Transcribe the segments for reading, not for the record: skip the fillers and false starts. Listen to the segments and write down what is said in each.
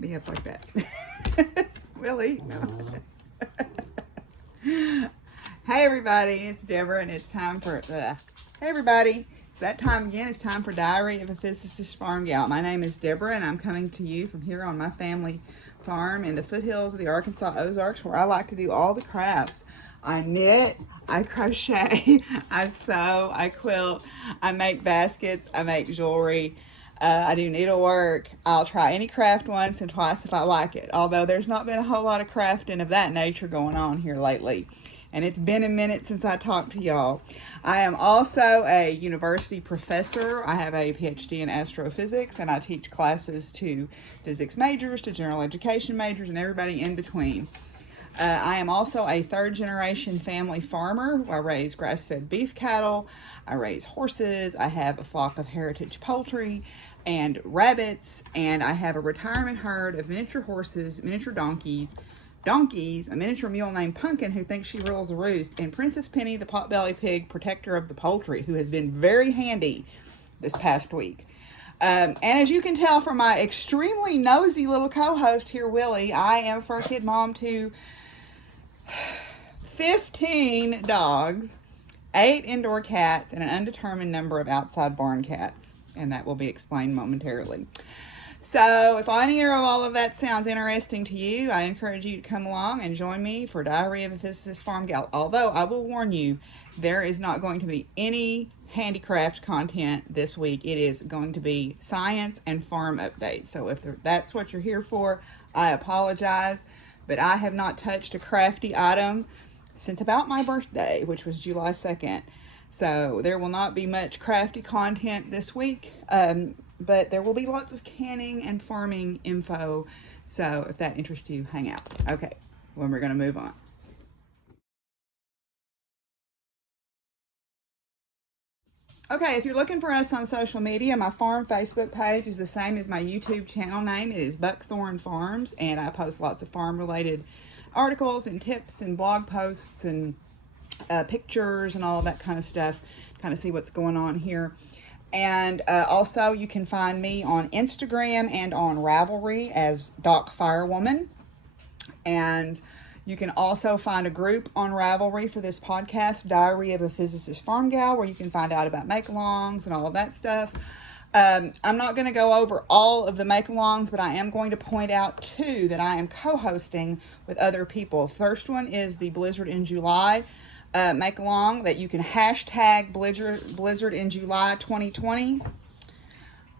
can't be up like that. Willie, no. Hey everybody, it's Deborah and it's time for, hey everybody, it's that time again. It's time for Diary of a Physicist Farmgal. My name is Deborah and I'm coming to you from here on my family farm in the foothills of the Arkansas Ozarks, where I like to do all the crafts. I knit, I crochet, I sew, I quilt, I make baskets, I make jewelry, I do needlework. I'll try any craft once and twice if I like it, although there's not been a whole lot of crafting of that nature going on here lately. And it's been a minute since I talked to y'all. I am also a university professor. I have a PhD in astrophysics, and I teach classes to physics majors, to general education majors, and everybody in between. I am also a third-generation family farmer. I raise grass-fed beef cattle. I raise horses. I have a flock of heritage poultry and rabbits, and I have a retirement herd of miniature horses, miniature donkeys, a miniature mule named Pumpkin who thinks she rules the roost, and Princess Penny, the potbelly pig, protector of the poultry, who has been very handy this past week. And as you can tell from my extremely nosy little co-host here, Willie, I am a fur-kid mom to 15 dogs, 8 indoor cats, and an undetermined number of outside barn cats, and that will be explained momentarily. So if any of all of that sounds interesting to you, I encourage you to come along and join me for Diary of a Physicist Farmgal. Although I will warn you, there is not going to be any handicraft content this week. It is going to be science and farm updates. So if that's what you're here for, I apologize, but I have not touched a crafty item since about my birthday, which was July 2nd. So there will not be much crafty content this week. But there will be lots of canning and farming info. So if that interests you, hang out. Okay, well, we're going to move on. Okay, if you're looking for us on social media, my farm Facebook page is the same as my YouTube channel name. It is Buckthorn Farms, and I post lots of farm-related articles and tips and blog posts and pictures and all of that kind of stuff, kind of see what's going on here. And also you can find me on Instagram and on Ravelry as Doc Firewoman. And you can also find a group on Ravelry for this podcast, Diary of a Physicist Farmgal, where you can find out about make-alongs and all of that stuff. I'm not going to go over all of the make-alongs, but I am going to point out 2 that I am co-hosting with other people. First one is the Blizzard in July make-along that you can hashtag Blizzard in July 2020,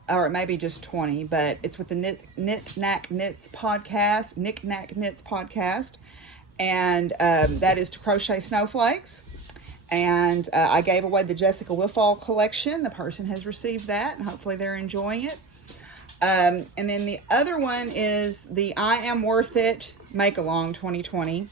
or it may be just 20, but it's with the Knit Knack Knits podcast, and that is to crochet snowflakes. And I gave away the Jessica Wiffall collection. The person has received that, and hopefully they're enjoying it. And then the other one is the I Am Worth It make-along 2020.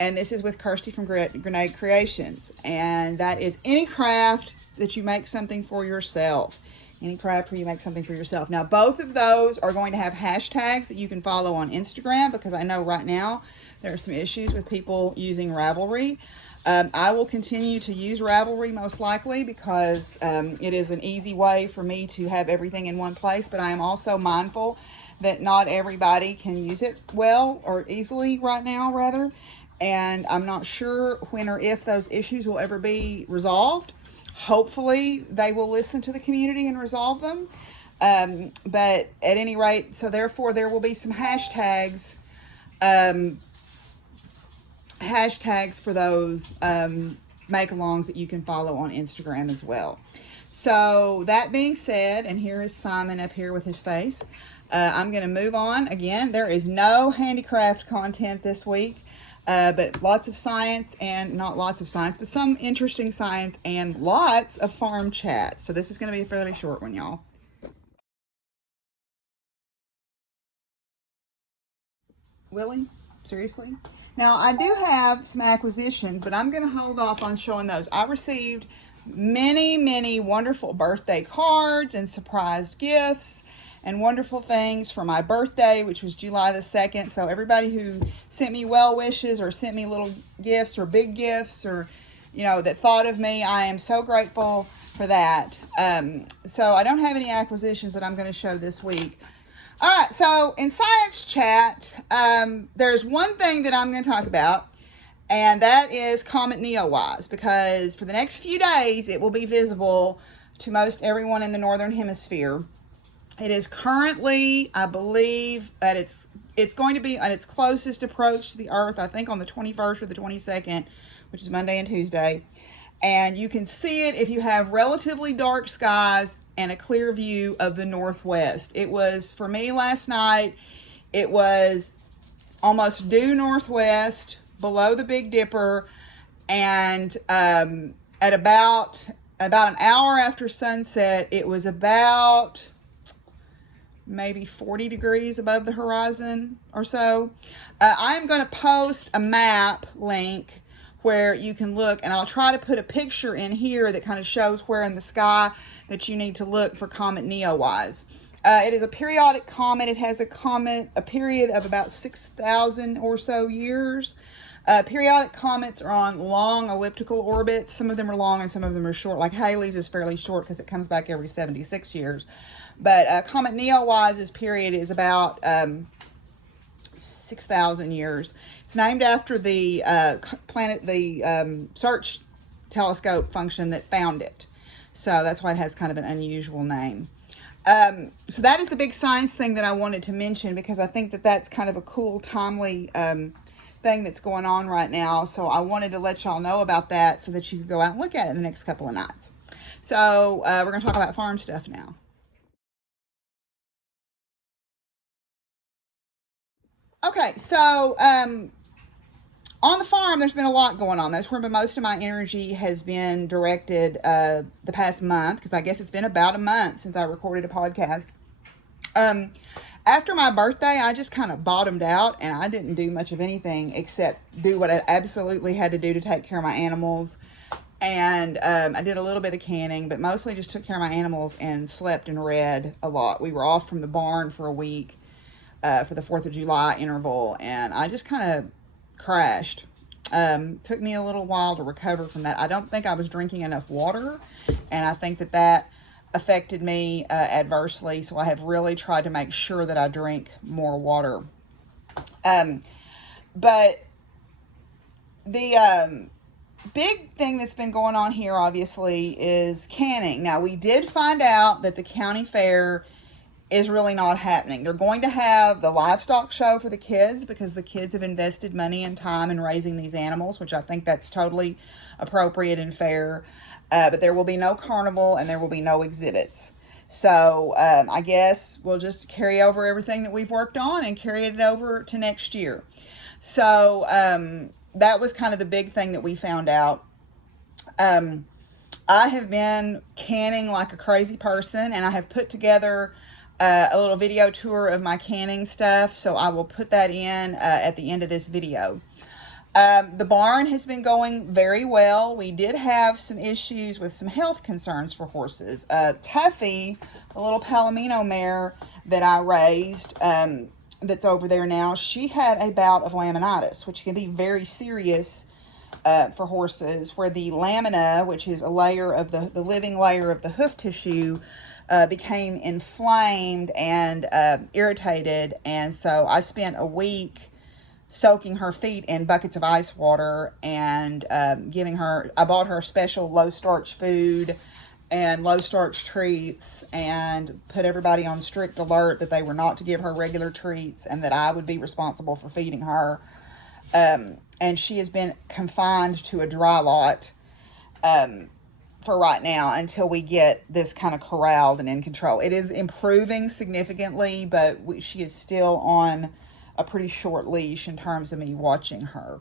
And this is with Kirsty from Grenade Creations. And that is any craft that you make something for yourself. Any craft where you make something for yourself. Now, both of those are going to have hashtags that you can follow on Instagram, because I know right now there are some issues with people using Ravelry. I will continue to use Ravelry most likely, because it is an easy way for me to have everything in one place. But I am also mindful that not everybody can use it well or easily right now, rather. And I'm not sure when or if those issues will ever be resolved. Hopefully they will listen to the community and resolve them. But at any rate, so therefore there will be some hashtags for those make-alongs that you can follow on Instagram as well. So that being said, and here is Simon up here with his face, I'm going to move on. Again, there is no handicraft content this week. But lots of science, and not lots of science, but some interesting science, and lots of farm chat. So this is going to be a fairly short one, y'all. Willie? Seriously? Now, I do have some acquisitions, but I'm going to hold off on showing those. I received many wonderful birthday cards and surprised gifts and wonderful things for my birthday, which was July the 2nd. So everybody who sent me well wishes or sent me little gifts or big gifts, or, you know, that thought of me, I am so grateful for that. So I don't have any acquisitions that I'm going to show this week. All right, so in science chat, there's one thing that I'm going to talk about, and that is Comet Neowise, because for the next few days, it will be visible to most everyone in the northern hemisphere. It is currently, I believe, it's going to be at its closest approach to the Earth, I think on the 21st or the 22nd, which is Monday and Tuesday. And you can see it if you have relatively dark skies and a clear view of the northwest. It was, for me last night, it was almost due northwest, below the Big Dipper, and at about an hour after sunset, it was about maybe 40 degrees above the horizon or so. I'm going to post a map link where you can look, and I'll try to put a picture in here that kind of shows where in the sky that you need to look for Comet Neowise. It is a periodic comet. It has a period of about 6,000 or so years. Periodic comets are on long elliptical orbits. Some of them are long and some of them are short. Like Halley's is fairly short because it comes back every 76 years. But Comet Neowise's period is about 6,000 years. It's named after the Search telescope function that found it. So that's why it has kind of an unusual name. So that is the big science thing that I wanted to mention, because I think that that's kind of a cool, timely thing that's going on right now. So I wanted to let y'all know about that so that you could go out and look at it in the next couple of nights. So we're going to talk about farm stuff now. Okay, so on the farm, there's been a lot going on. That's where most of my energy has been directed the past month, because I guess it's been about a month since I recorded a podcast. After my birthday, I just kind of bottomed out, and I didn't do much of anything except do what I absolutely had to do to take care of my animals. And I did a little bit of canning, but mostly just took care of my animals and slept and read a lot. We were off from the barn for a week for the 4th of July interval, and I just kind of crashed. Took me a little while to recover from that. I don't think I was drinking enough water, and I think that affected me adversely, so I have really tried to make sure that I drink more water. But the big thing that's been going on here, obviously, is canning. Now, we did find out that the county fair is really not happening. They're going to have the livestock show for the kids because the kids have invested money and time in raising these animals, which I think that's totally appropriate and fair. But there will be no carnival and there will be no exhibits. So I guess we'll just carry over everything that we've worked on and carry it over to next year. So that was kind of the big thing that we found out. I have been canning like a crazy person, and I have put together a little video tour of my canning stuff, so I will put that in at the end of this video. The barn has been going very well. We did have some issues with some health concerns for horses. Tuffy, the little Palomino mare that I raised, that's over there now, she had a bout of laminitis, which can be very serious for horses, where the lamina, which is a layer of the living layer of the hoof tissue, became inflamed and irritated. And so I spent a week soaking her feet in buckets of ice water and I bought her special low starch food and low starch treats, and put everybody on strict alert that they were not to give her regular treats and that I would be responsible for feeding her. And she has been confined to a dry lot for right now until we get this kind of corralled and in control. It is improving significantly, but she is still on a pretty short leash in terms of me watching her.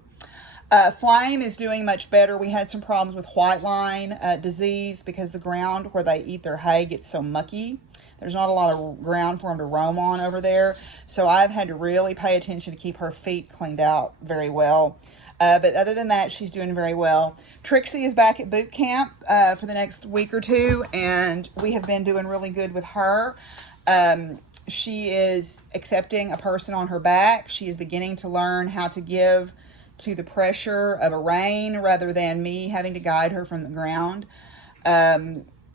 Flame is doing much better. We had some problems with white line disease because the ground where they eat their hay gets so mucky. There's not a lot of ground for them to roam on over there. So I've had to really pay attention to keep her feet cleaned out very well. But other than that, she's doing very well. Trixie is back at boot camp for the next week or two, and we have been doing really good with her. She is accepting a person on her back. She is beginning to learn how to give to the pressure of a rein rather than me having to guide her from the ground.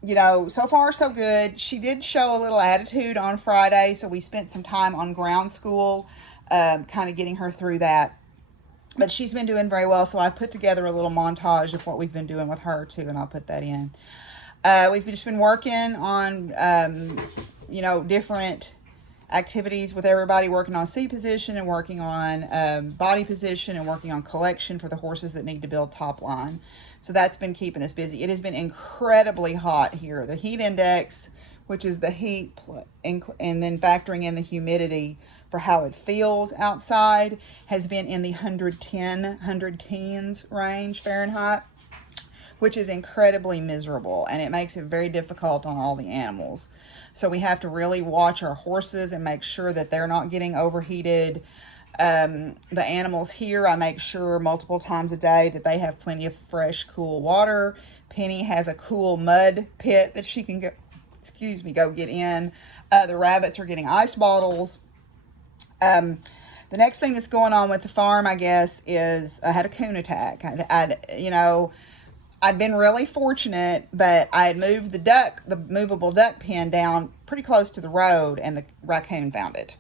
you know, so far so good. She did show a little attitude on Friday, so we spent some time on ground school, kind of getting her through that. But she's been doing very well, so I've put together a little montage of what we've been doing with her too, and I'll put that in. We've just been working on, you know, different activities with everybody, working on seat position and working on body position and working on collection for the horses that need to build top line. So that's been keeping us busy. It has been incredibly hot here. The heat index, which is the heat, and then factoring in the humidity for how it feels outside, has been in the 110s range Fahrenheit, which is incredibly miserable, and it makes it very difficult on all the animals. So we have to really watch our horses and make sure that they're not getting overheated. The animals here, I make sure multiple times a day that they have plenty of fresh, cool water. Penny has a cool mud pit that she can go, go get in. The rabbits are getting ice bottles. The next thing that's going on with the farm, I guess, is I had a coon attack. I'd been really fortunate, but I had moved the movable duck pen down pretty close to the road, and the raccoon found it.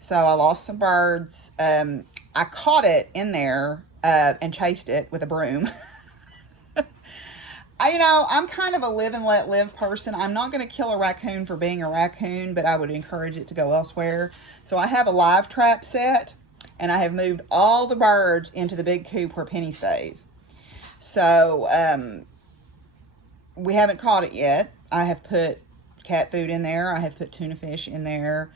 So I lost some birds. I caught it in there and chased it with a broom. I'm kind of a live and let live person. I'm not going to kill a raccoon for being a raccoon, but I would encourage it to go elsewhere. So I have a live trap set, and I have moved all the birds into the big coop where Penny stays. So we haven't caught it yet. I have put cat food in there. I have put tuna fish in there.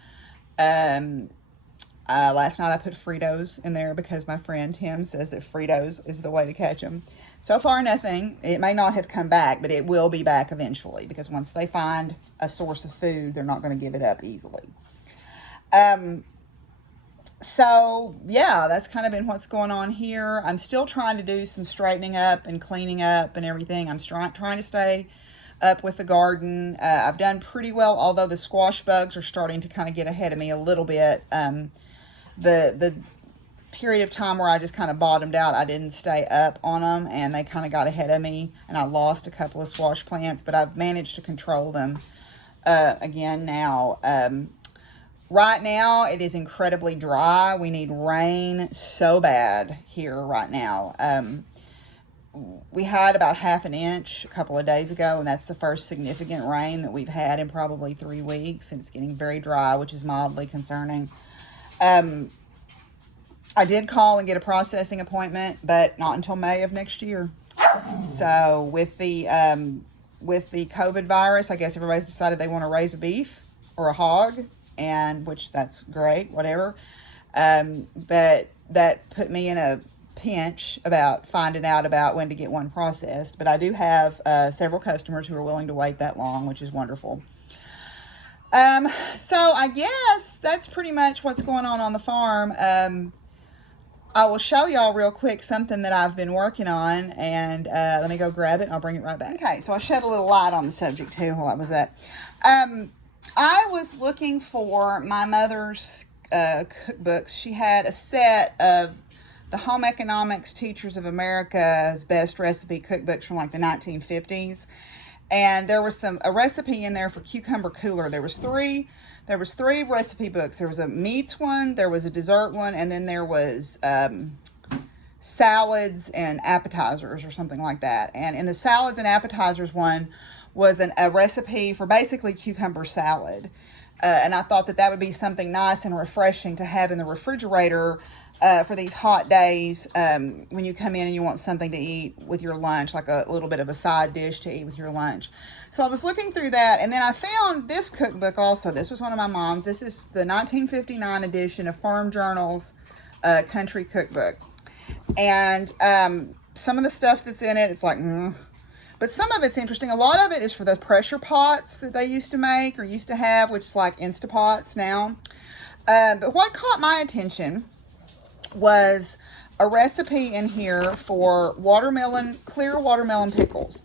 Last night I put Fritos in there because my friend Tim says that Fritos is the way to catch them. So far, nothing. It may not have come back, but it will be back eventually, because once they find a source of food, they're not going to give it up easily. So yeah, that's kind of been what's going on here. I'm still trying to do some straightening up and cleaning up and everything. I'm trying to stay up with the garden. I've done pretty well, although the squash bugs are starting to kind of get ahead of me a little bit. The period of time where I just kind of bottomed out, I didn't stay up on them, and they kind of got ahead of me, and I lost a couple of squash plants, but I've managed to control them again now. Right now, it is incredibly dry. We need rain so bad here right now. We had about half an inch a couple of days ago, and that's the first significant rain that we've had in probably 3 weeks, and it's getting very dry, which is mildly concerning. I did call and get a processing appointment, but not until May of next year. So with the COVID virus, I guess everybody's decided they want to raise a beef or a hog, and which that's great, whatever. But that put me in a pinch about finding out about when to get one processed. But I do have several customers who are willing to wait that long, which is wonderful. So I guess that's pretty much what's going on the farm. I will show y'all real quick something that I've been working on, and let me go grab it and I'll bring it right back. Okay, so I shed a little light on the subject too while I was at. I was looking for my mother's cookbooks. She had a set of the Home Economics Teachers of America's best recipe cookbooks from like the 1950s. And there was a recipe in there for cucumber cooler. There was three recipe books. There was a meats one, there was a dessert one, and then there was salads and appetizers or something like that. And in the salads and appetizers one was a recipe for basically cucumber salad. And I thought that would be something nice and refreshing to have in the refrigerator for these hot days when you come in and you want something to eat with your lunch, like a little bit of a side dish to eat with your lunch. So I was looking through that, and then I found this cookbook also. This was one of my mom's. This is the 1959 edition of Farm Journal's Country Cookbook. And some of the stuff that's in it, it's like, but some of it's interesting. A lot of it is for the pressure pots that they used to make or used to have, which is like Instapots now. But what caught my attention was a recipe in here for clear watermelon pickles.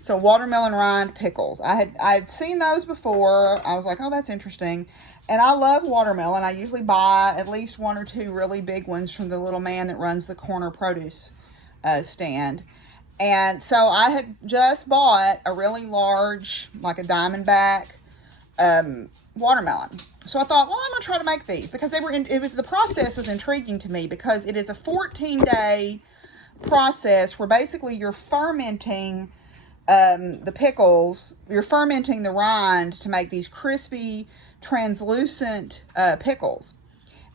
So watermelon rind pickles. I'd seen those before. I was like, oh, that's interesting. And I love watermelon. I usually buy at least 1 or 2 really big ones from the little man that runs the corner produce stand. And so I had just bought a really large, like a Diamondback watermelon. So I thought, well, I'm gonna try to make these because the process was intriguing to me because it is a 14-day process where basically you're fermenting the pickles, you're fermenting the rind to make these crispy, translucent pickles.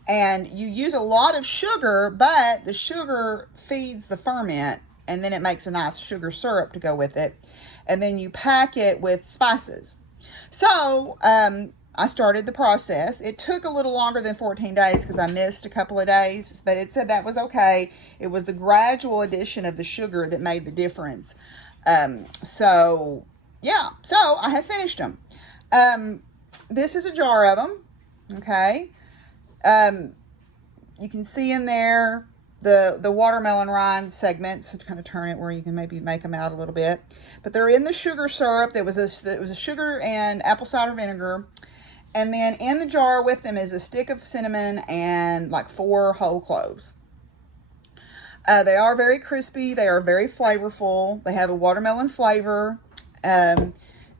And you use a lot of sugar, but the sugar feeds the ferment, and then it makes a nice sugar syrup to go with it. And then you pack it with spices. So I started the process. It took a little longer than 14 days because I missed a couple of days, but it said that was okay. It was the gradual addition of the sugar that made the difference. So yeah, so I have finished them. This is a jar of them, okay? You can see in there the watermelon rind segments. To kind of turn it where you can maybe make them out a little bit. But they're in the sugar syrup. It was a sugar and apple cider vinegar. And then in the jar with them is a stick of cinnamon and like 4 whole cloves. They are very crispy. They are very flavorful. They have a watermelon flavor to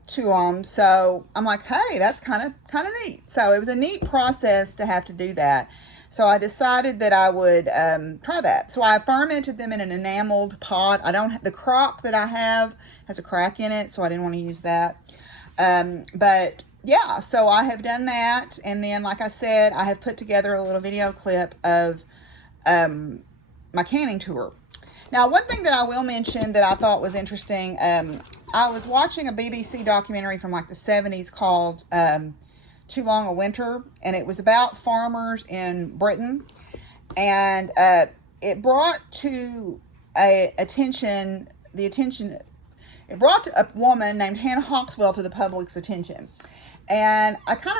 them. So I'm like, hey, that's kind of neat. So it was a neat process to have to do that. So I decided that I would try that. So I fermented them in an enameled pot. The crock that I have has a crack in it, so I didn't want to use that. But yeah, so I have done that. And then, like I said, I have put together a little video clip of my canning tour. Now, one thing that I will mention that I thought was interesting, I was watching a BBC documentary from like the 70s called Too Long a Winter, and it was about farmers in Britain, and it brought to it brought a woman named Hannah Hawkswell to the public's attention. And I kind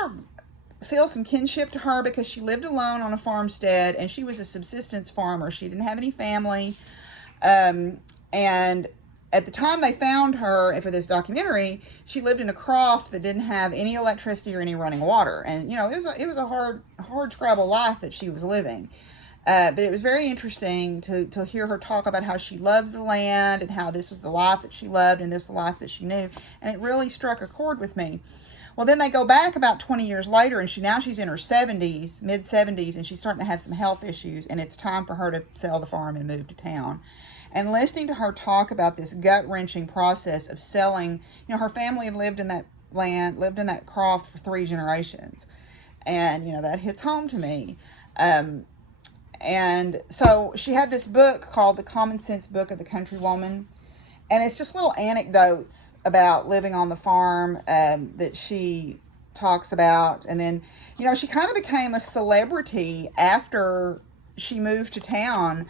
of feel some kinship to her because she lived alone on a farmstead, and she was a subsistence farmer. She didn't have any family. And at the time they found her for this documentary, she lived in a croft that didn't have any electricity or any running water. And, you know, it was a hard scrabble life that she was living. But it was very interesting to hear her talk about how she loved the land and how this was the life that she loved and this the life that she knew. And it really struck a chord with me. Well, then they go back about 20 years later, and she's in her 70s, mid-70s, and she's starting to have some health issues, and it's time for her to sell the farm and move to town. And listening to her talk about this gut-wrenching process of selling, you know, her family had lived in that land, lived in that croft for 3 generations. And, you know, that hits home to me. And so she had this book called The Common Sense Book of the Country Woman. And it's just little anecdotes about living on the farm that she talks about. And then, you know, she kind of became a celebrity after she moved to town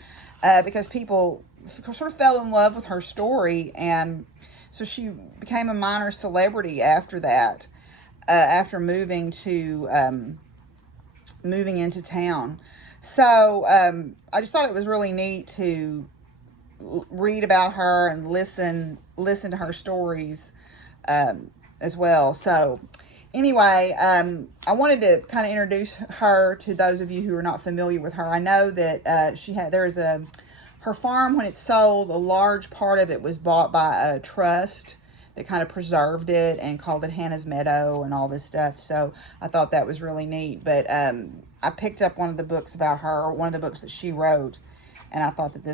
because people sort of fell in love with her story. And so she became a minor celebrity after that, after moving into town. So I just thought it was really neat to read about her and listen to her stories as well. So anyway, I wanted to kind of introduce her to those of you who are not familiar with her. I know that her farm, when it sold, a large part of it was bought by a trust that kind of preserved it and called it Hannah's Meadow and all this stuff. So I thought that was really neat. But I picked up one of the books about her, one of the books that she wrote, and I thought that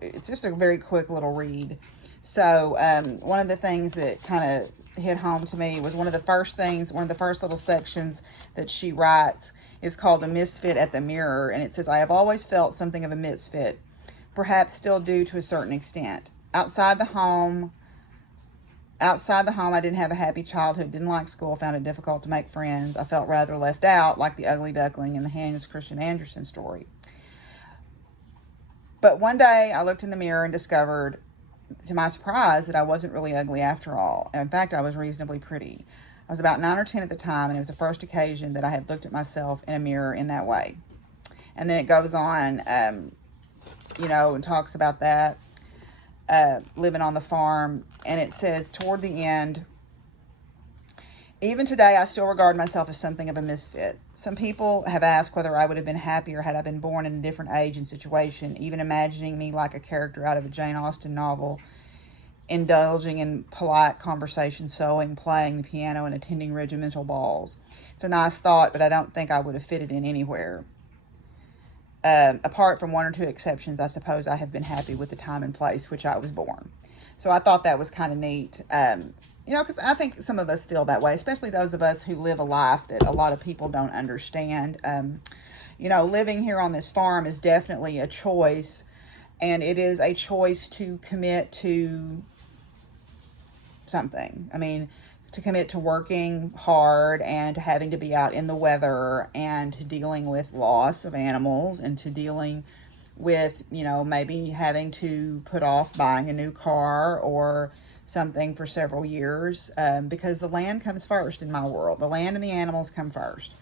it's just a very quick little read. So one of the things that kind of hit home to me was one of the first little sections that she writes is called A Misfit at the Mirror. And it says, I have always felt something of a misfit, perhaps still do to a certain extent. Outside the home, I didn't have a happy childhood, didn't like school, found it difficult to make friends. I felt rather left out, like the ugly duckling in the Hans Christian Andersen story. But one day I looked in the mirror and discovered, to my surprise, that I wasn't really ugly after all. In fact, I was reasonably pretty. I was about 9 or 10 at the time, and it was the first occasion that I had looked at myself in a mirror in that way. And then it goes on, and talks about that, living on the farm. And it says toward the end, even today, I still regard myself as something of a misfit. Some people have asked whether I would have been happier had I been born in a different age and situation, even imagining me like a character out of a Jane Austen novel indulging in polite conversation, sewing, playing the piano, and attending regimental balls. It's a nice thought, but I don't think I would have fitted in anywhere. Apart from one or two exceptions, I suppose I have been happy with the time and place which I was born. So I thought that was kind of neat. You know, because I think some of us feel that way, especially those of us who live a life that a lot of people don't understand. You know, living here on this farm is definitely a choice, and it is a choice to commit to something. I mean, to commit to working hard and to having to be out in the weather and to dealing with loss of animals and to dealing with, you know, maybe having to put off buying a new car or something for several years, because the land comes first in my world. The land and the animals come first.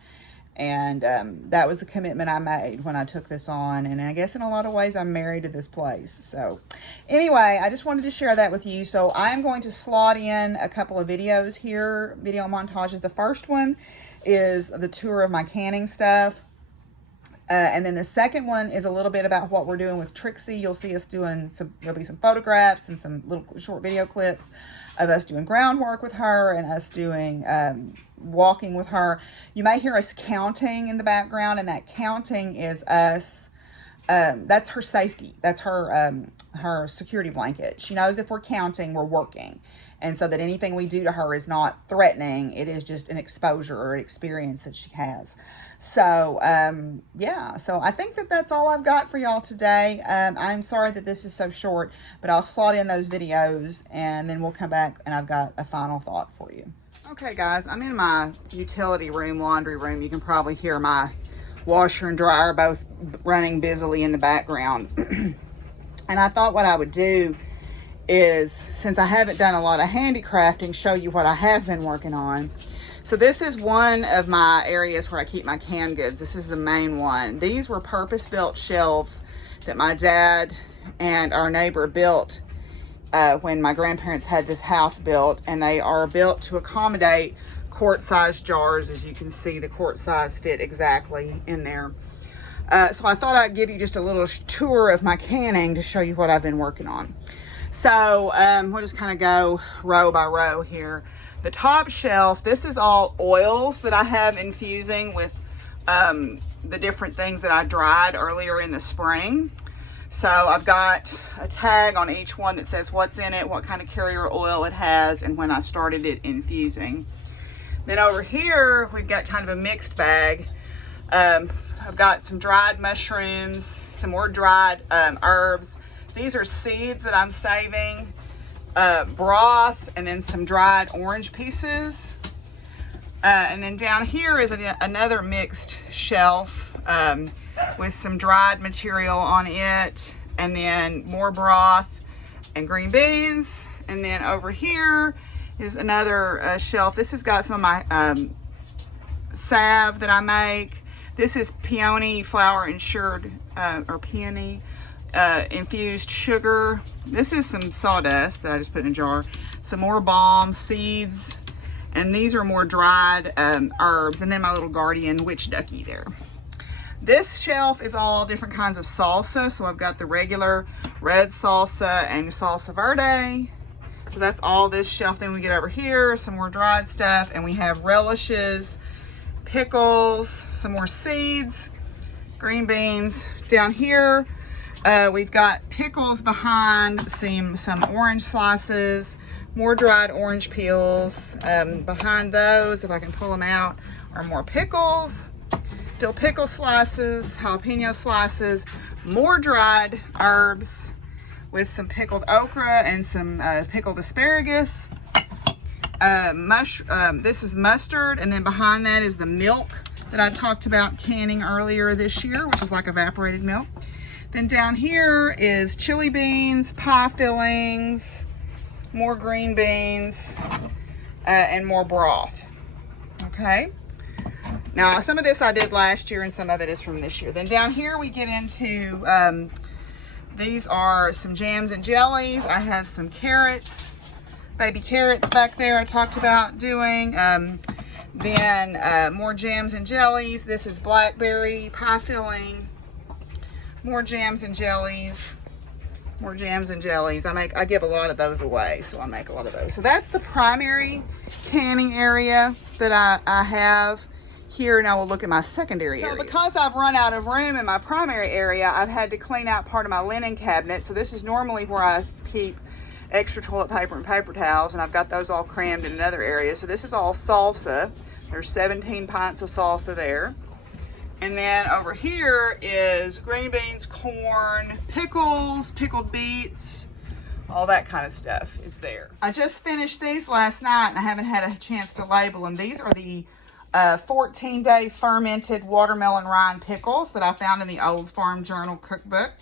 And that was the commitment I made when I took this on. And I guess in a lot of ways, I'm married to this place. So anyway, I just wanted to share that with you. So I'm going to slot in a couple of videos here, video montages. The first one is the tour of my canning stuff. And then the second one is a little bit about what we're doing with Trixie. You'll see us doing there'll be some photographs and some little short video clips of us doing groundwork with her and us doing walking with her. You may hear us counting in the background, and that counting is us. That's her safety. That's her security blanket. She knows if we're counting, we're working. And so that anything we do to her is not threatening. It is just an exposure or an experience that she has. So, yeah. So I think that that's all I've got for y'all today. I'm sorry that this is so short, but I'll slot in those videos and then we'll come back and I've got a final thought for you. Okay, guys, I'm in my utility room, laundry room. You can probably hear my washer and dryer both running busily in the background. And I thought what I would do is, since I haven't done a lot of handicrafting, show you what I have been working on. So this is one of my areas where I keep my canned goods. This is the main one. These were purpose-built shelves that my dad and our neighbor built when my grandparents had this house built, and they are built to accommodate quart-sized jars. As you can see, the quart size fit exactly in there. So I thought I'd give you just a little tour of my canning to show you what I've been working on. So we'll just kind of go row by row here. The top shelf, this is all oils that I have infusing with the different things that I dried earlier in the spring. So I've got a tag on each one that says what's in it, what kind of carrier oil it has, and when I started it infusing. Then over here, we've got kind of a mixed bag. I've got some dried mushrooms, some more dried herbs. These are seeds that I'm saving, broth, and then some dried orange pieces. And then down here is another mixed shelf with some dried material on it, and then more broth and green beans. And then over here is another shelf. This has got some of my salve that I make. This is peony flour insured, or peony infused sugar. This is some sawdust that I just put in a jar. Some more balm, seeds, and these are more dried herbs. And then my little guardian witch ducky there. This shelf is all different kinds of salsa. So I've got the regular red salsa and salsa verde. So that's all this shelf. Then we get over here, some more dried stuff, and we have relishes, pickles, some more seeds, green beans. Down here, we've got pickles behind, some orange slices, more dried orange peels. Behind those, if I can pull them out, are more pickles, dill pickle slices, jalapeno slices, more dried herbs with some pickled okra and some pickled asparagus. This is mustard, and then behind that is the milk that I talked about canning earlier this year, which is like evaporated milk. Then down here is chili beans, pie fillings, more green beans, and more broth. Okay. Now, some of this I did last year and some of it is from this year. Then down here we get into, these are some jams and jellies. I have some carrots, baby carrots back there I talked about doing. Then more jams and jellies. This is blackberry pie filling. More jams and jellies. more jams and jellies. I give a lot of those away, so I make a lot of those. So that's the primary canning area that I have here. Now we'll look at my secondary area. So because I've run out of room in my primary area, I've had to clean out part of my linen cabinet. So this is normally where I keep extra toilet paper and paper towels, and I've got those all crammed in another area. So this is all salsa. There's 17 pints of salsa there. And then over here is green beans, corn, pickles, pickled beets, all that kind of stuff is there. I just finished these last night and I haven't had a chance to label them. These are the 14-day fermented watermelon rind pickles that I found in the Old Farm Journal cookbook.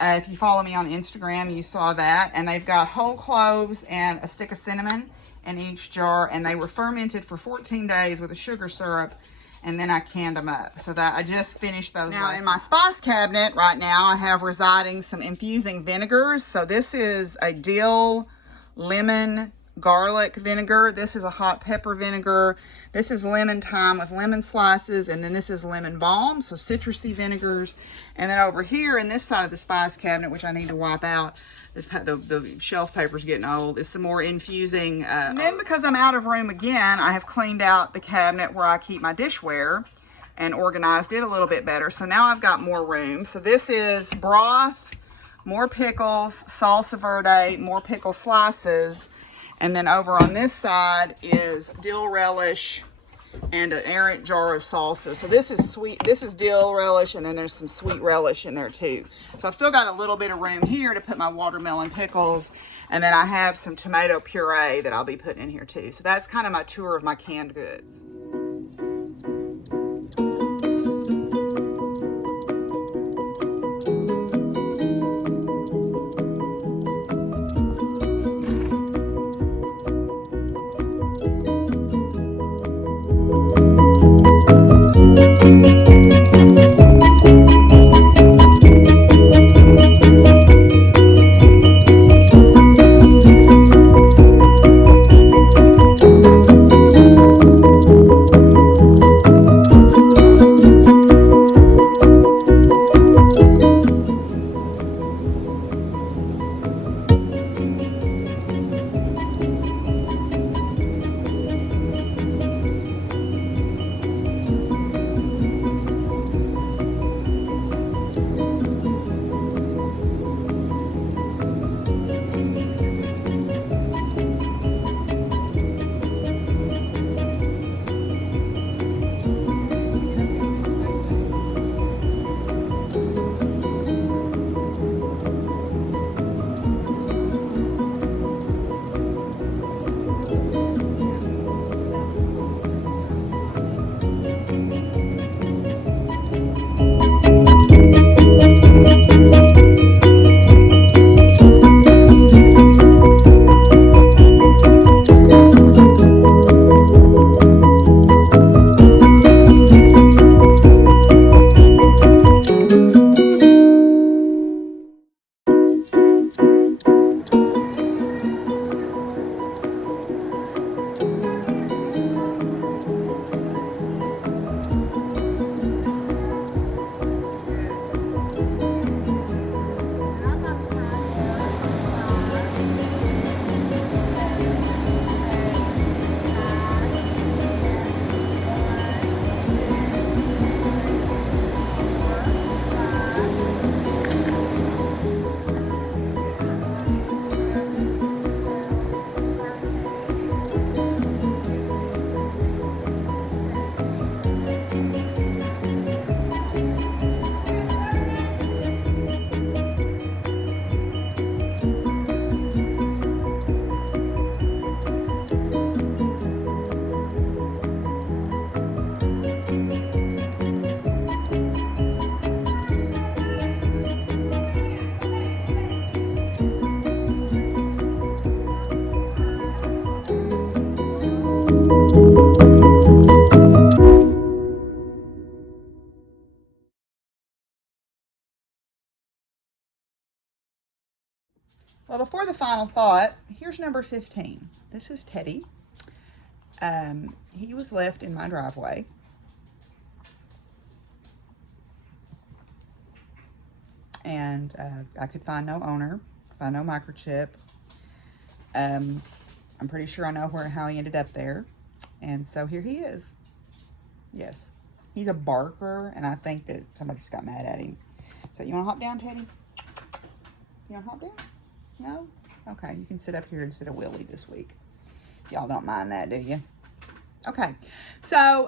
If you follow me on Instagram, you saw that. And they've got whole cloves and a stick of cinnamon in each jar. And they were fermented for 14 days with a sugar syrup. And then I canned them up. So that I just finished those. Now in my spice cabinet right now, I have residing some infusing vinegars. So this is a dill, lemon, garlic vinegar. This is a hot pepper vinegar. This is lemon thyme with lemon slices. And then this is lemon balm, so citrusy vinegars. And then over here in this side of the spice cabinet, which I need to wipe out, the shelf paper's getting old, is some more infusing. And then because I'm out of room again, I have cleaned out the cabinet where I keep my dishware and organized it a little bit better. So now I've got more room. So this is broth, more pickles, salsa verde, more pickle slices. And then over on this side is dill relish and an errant jar of salsa. So this is sweet, this is dill relish, and then there's some sweet relish in there too. So I've still got a little bit of room here to put my watermelon pickles, and then I have some tomato puree that I'll be putting in here too. So that's kind of my tour of my canned goods. Well, before the final thought, here's number 15. This is Teddy. He was left in my driveway. and I could find no owner, find no microchip. I'm pretty sure I know how he ended up there. And so here he is. Yes, he's a barker, and I think that somebody just got mad at him. So you want to hop down, Teddy? You want to hop down? No? Okay, you can sit up here instead of Willie this week. Y'all don't mind that, do you? Okay, so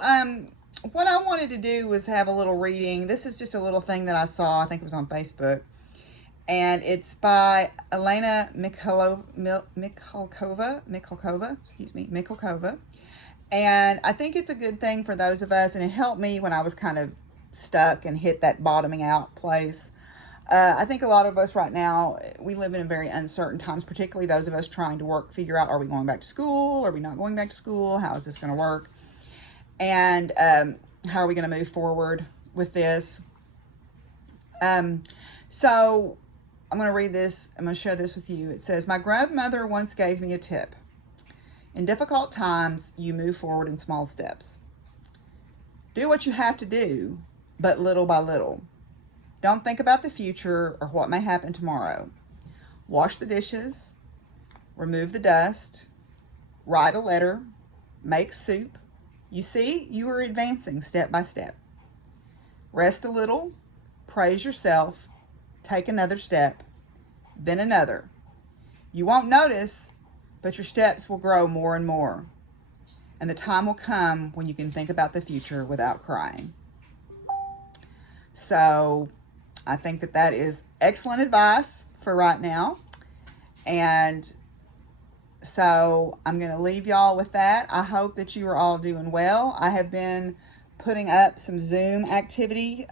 what I wanted to do was have a little reading. This is just a little thing that I saw. I think it was on Facebook. And it's by Elena Mikhalkova. And I think it's a good thing for those of us, and it helped me when I was kind of stuck and hit that bottoming out place. I think a lot of us right now, we live in very uncertain times, particularly those of us trying to figure out, are we going back to school? Are we not going back to school? How is this going to work? And how are we going to move forward with this? So I'm going to read this. I'm going to share this with you. It says, my grandmother once gave me a tip. In difficult times, you move forward in small steps. Do what you have to do, but little by little. Don't think about the future or what may happen tomorrow. Wash the dishes, remove the dust, write a letter, make soup. You see, you are advancing step by step. Rest a little, praise yourself, take another step, then another. You won't notice, but your steps will grow more and more. And the time will come when you can think about the future without crying. So I think that that is excellent advice for right now. And so I'm going to leave y'all with that. I hope that you are all doing well. I have been putting up some Zoom activity.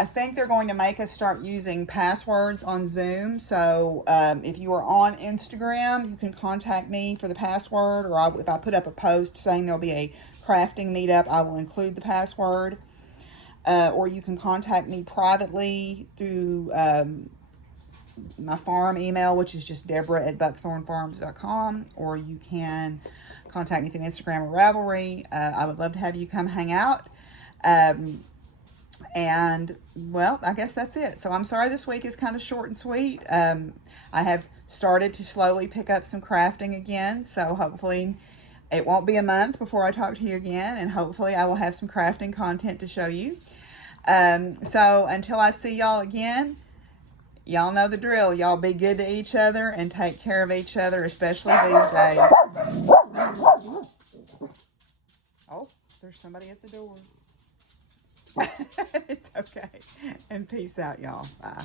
I think they're going to make us start using passwords on Zoom. So if you are on Instagram, you can contact me for the password, or if I put up a post saying there'll be a crafting meetup, I will include the password. Or you can contact me privately through my farm email, which is just Deborah@buckthornfarms.com, or you can contact me through Instagram or Ravelry. I would love to have you come hang out. And well, I guess that's it. So I'm sorry this week is kind of short and sweet. I have started to slowly pick up some crafting again, so hopefully it won't be a month before I talk to you again, and hopefully I will have some crafting content to show you. So until I see y'all again, y'all know the drill. Y'all be good to each other and take care of each other, especially these days. Oh, there's somebody at the door. It's okay. And peace out, y'all. Bye.